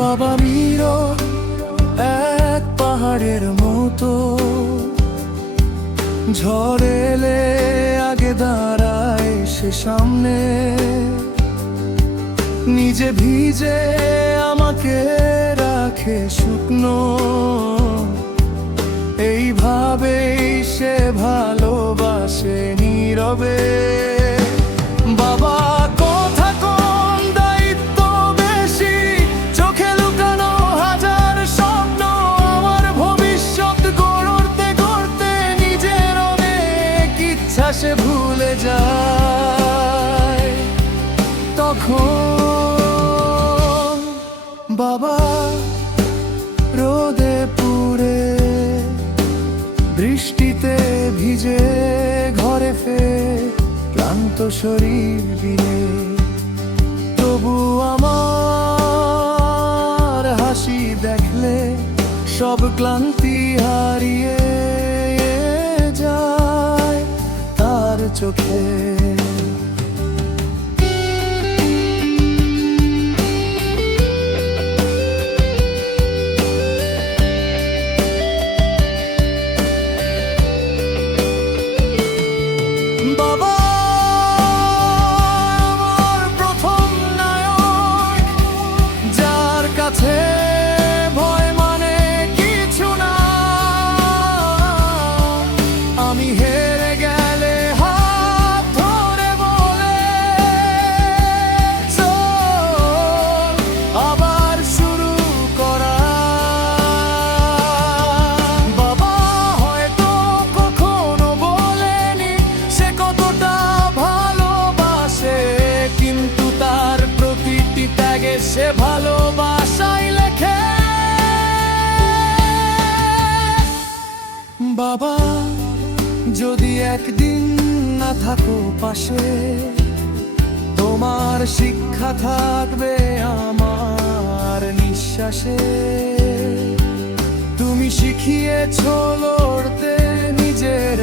বাবা মীরও এক পাহাড়ের মতো, ঝড় এলে আগে দাঁড়ায় সে সামনে, নিজে ভিজে আমাকে রাখে শুকনো। এইভাবেই সে ভালোবাসে নীরবে। বাবা কথা কম, দায়িত্ব বেশি, চোখে লুকানো হাজার স্বপ্ন। আমার ভবিষ্যৎ গড়তে গড়তে নিজের অনেক ইচ্ছা সে ভুলে যায়। তখন বাবা রোদে পুড়ে, বৃষ্টিতে ভিজে ঘরে ফের ক্লান্ত শরীর বিনে, তবু আমার হাসি দেখলে সব ক্লান্তি হারিয়ে যায় তার চোখে। বাবা আমার প্রথম নায়ক, যার কাছে ভয় মানে কিছু না। আমি হেরে গেলে হাত ধরে বলে, চল আবার শুরু করা। বাবা হয়তো কখনো বলেনি সে কতটা ভালোবাসে, কিন্তু তার প্রতিটি ত্যাগে সে ভালোবাসাই লেখে। বাবা যদি একদিন না থাকো পাশে, তোমার শিক্ষা থাকবে আমার নিঃশ্বাসে। তুমি শিখিয়েছো লড়তে নিজের